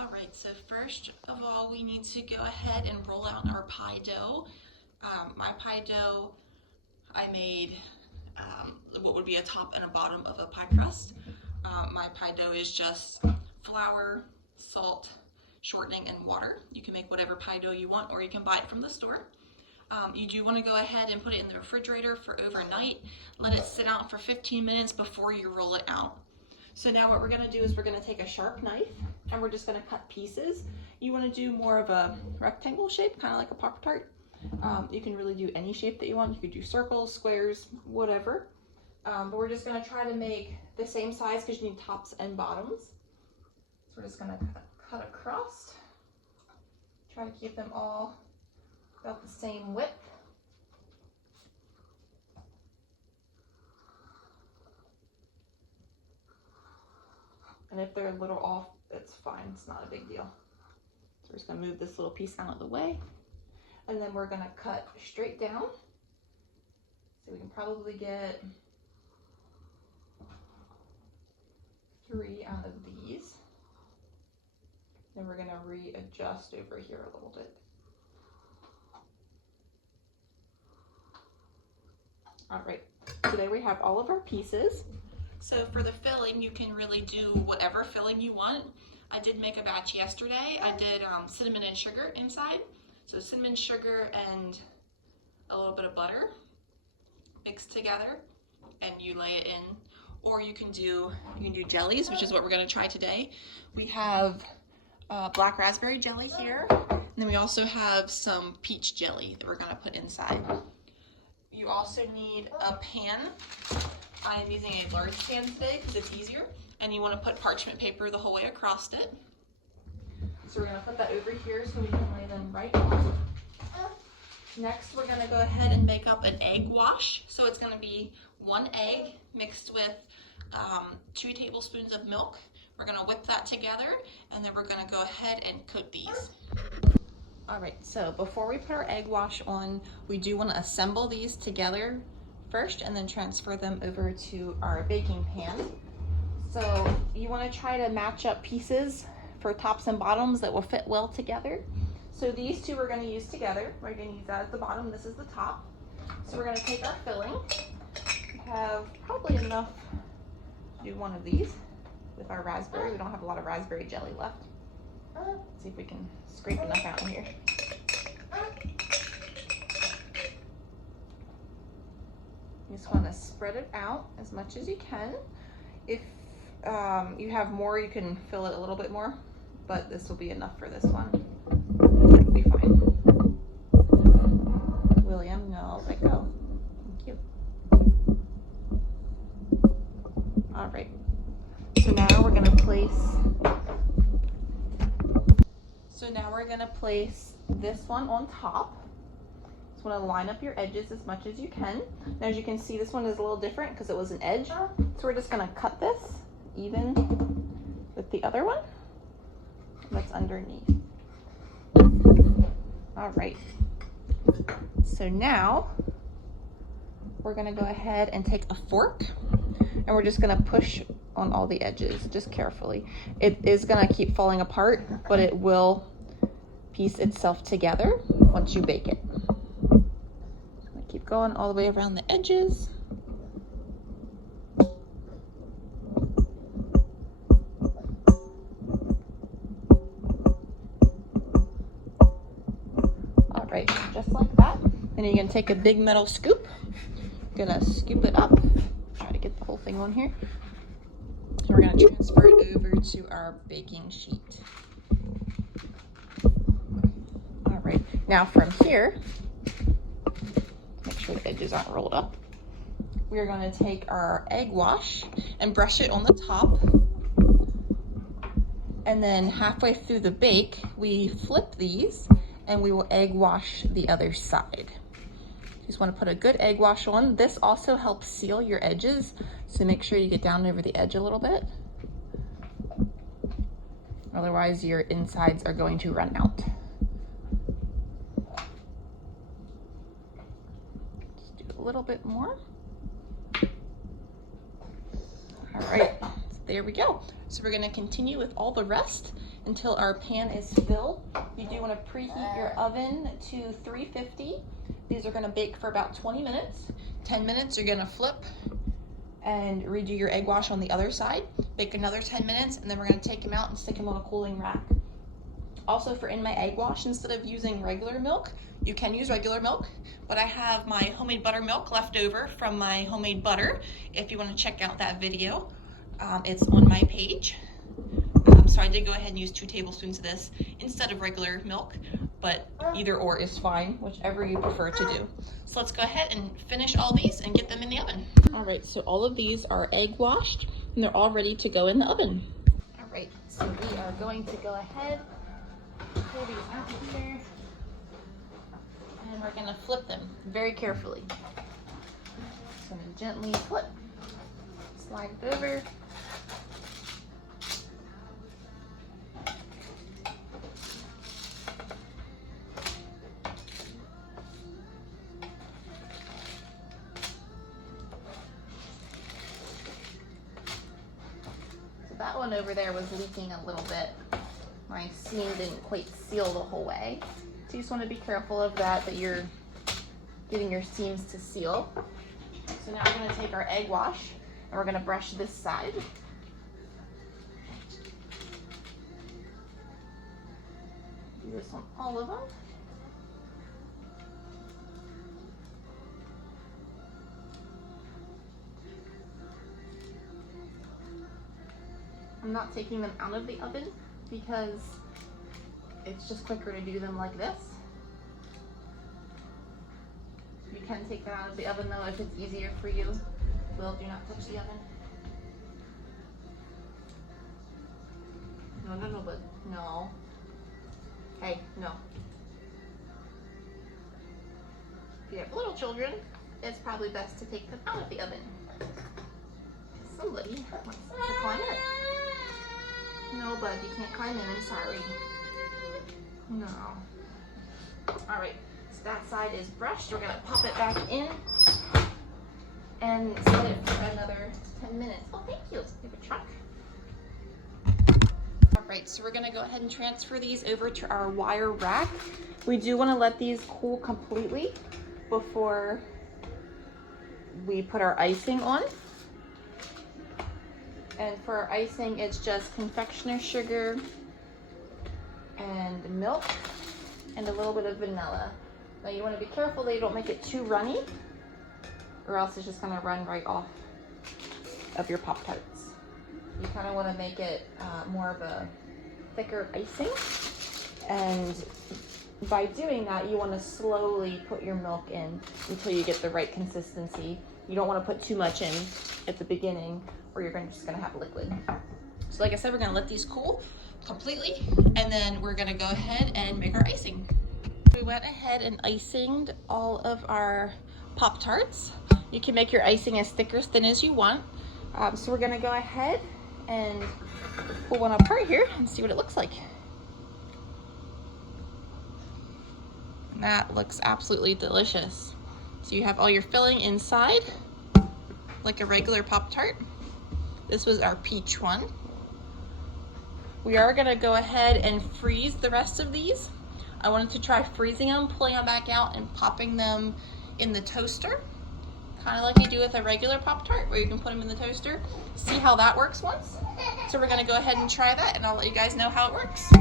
All right, so first of all, we need to go ahead and roll out our pie dough. My pie dough, I made what would be a top and a bottom of a pie crust. My pie dough is just flour, salt, shortening, and water. You can make whatever pie dough you want, or you can buy it from the store. You do want to go ahead and put it in the refrigerator for overnight. Let it sit out for 15 minutes before you roll it out. So now what we're going to do is we're going to take a sharp knife and we're just going to cut pieces. You want to do more of a rectangle shape, kind of like a Pop-Tart. You can really do any shape that you want. You could do circles, squares, whatever. But we're just going to try to make the same size because you need tops and bottoms. So we're just going to cut across. Try to keep them all about the same width. And if they're a little off, it's fine. It's not a big deal. So we're just going to move this little piece out of the way. And then we're going to cut straight down. So we can probably get 3 out of these. Then we're going to readjust over here a little bit. All right, so there we have all of our pieces. So for the filling, you can really do whatever filling you want. I did make a batch yesterday. I did cinnamon and sugar inside. So cinnamon, sugar, and a little bit of butter mixed together, and you lay it in. Or you can do jellies, which is what we're going to try today. We have black raspberry jelly here, and then we also have some peach jelly that we're going to put inside. You also need a pan. I'm using a large pan today because it's easier, and you want to put parchment paper the whole way across it. So we're going to put that over here so we can lay them right on. Next, we're going to go ahead and make up an egg wash. So it's going to be 1 egg mixed with 2 tablespoons of milk. We're going to whip that together, and then we're going to go ahead and cook these. All right, so before we put our egg wash on, we do want to assemble these together first and then transfer them over to our baking pan. So you want to try to match up pieces for tops and bottoms that will fit well together. So these two we're going to use together. We're going to use that as the bottom, this is the top. So we're going to take our filling. We have probably enough to do one of these with our raspberry. We don't have a lot of raspberry jelly left. Let's see if we can scrape enough out in here. You just want to spread it out as much as you can. If you have more, you can fill it a little bit more, but this will be enough for this one. It'll be fine. William, no, let go. Thank you. All right. So now we're going to place this one on top. Just want to line up your edges as much as you can. Now, as you can see, this one is a little different because it was an edge. So we're just going to cut this even with the other one that's underneath. All right. So now we're going to go ahead and take a fork and we're just going to push on all the edges, just carefully. It is going to keep falling apart, but it will piece itself together once you bake it. Keep going all the way around the edges. All right, just like that. Then you're gonna take a big metal scoop. Gonna scoop it up. Try to get the whole thing on here. So we're gonna transfer it over to our baking sheet. All right, now from here, make sure the edges aren't rolled up. We're going to take our egg wash and brush it on the top. And then halfway through the bake, we flip these and we will egg wash the other side. You just want to put a good egg wash on. This also helps seal your edges, so make sure you get down over the edge a little bit. Otherwise, your insides are going to run out. A little bit more. All right, so there we go. So we're going to continue with all the rest until our pan is filled. You do want to preheat your oven to 350. These are going to bake for about 20 minutes. 10 minutes, you're going to flip and redo your egg wash on the other side. Bake another 10 minutes, and then we're going to take them out and stick them on a cooling rack. Also, for in my egg wash, instead of using regular milk, you can use regular milk, but I have my homemade buttermilk left over from my homemade butter. If you want to check out that video, it's on my page. So I did go ahead and use 2 tablespoons of this instead of regular milk, but either or is fine, whichever you prefer to do. So let's go ahead and finish all these and get them in the oven. All right, so all of these are egg washed and they're all ready to go in the oven. All right, so we are going to go ahead, pull these out of here, and we're gonna flip them very carefully. Just gonna gently flip, slide it over. That one over there was leaking a little bit. My seam didn't quite seal the whole way. So you just want to be careful of that, that you're getting your seams to seal. So now we're going to take our egg wash and we're going to brush this side. Do this on all of them. I'm not taking them out of the oven because it's just quicker to do them like this. You can take them out of the oven though if it's easier for you. Will, do not touch the oven. No, but no. Hey, no. If you have little children, it's probably best to take them out of the oven. Somebody wants to climb in. No, bud, you can't climb in, I'm sorry. No. All right, so that side is brushed. We're gonna pop it back in and set it for another 10 minutes. Oh, thank you. Give a truck. All right, so we're gonna go ahead and transfer these over to our wire rack. We do wanna let these cool completely before we put our icing on. And for our icing, it's just confectioner's sugar and milk and a little bit of vanilla. Now you want to be careful that you don't make it too runny or else it's just going to run right off of your Pop-Tarts. You kind of want to make it more of a thicker icing. And by doing that, you want to slowly put your milk in until you get the right consistency. You don't want to put too much in at the beginning or you're just gonna have liquid. So like I said, we're gonna let these cool completely and then we're gonna go ahead and make our icing. We went ahead and icinged all of our Pop-Tarts. You can make your icing as thick or thin as you want. So we're gonna go ahead and pull one apart here and see what it looks like. And that looks absolutely delicious. So you have all your filling inside, like a regular Pop-Tart. This was our peach one. We are gonna go ahead and freeze the rest of these. I wanted to try freezing them, pulling them back out and popping them in the toaster. Kind of like you do with a regular Pop-Tart where you can put them in the toaster. See how that works once. So we're gonna go ahead and try that and I'll let you guys know how it works.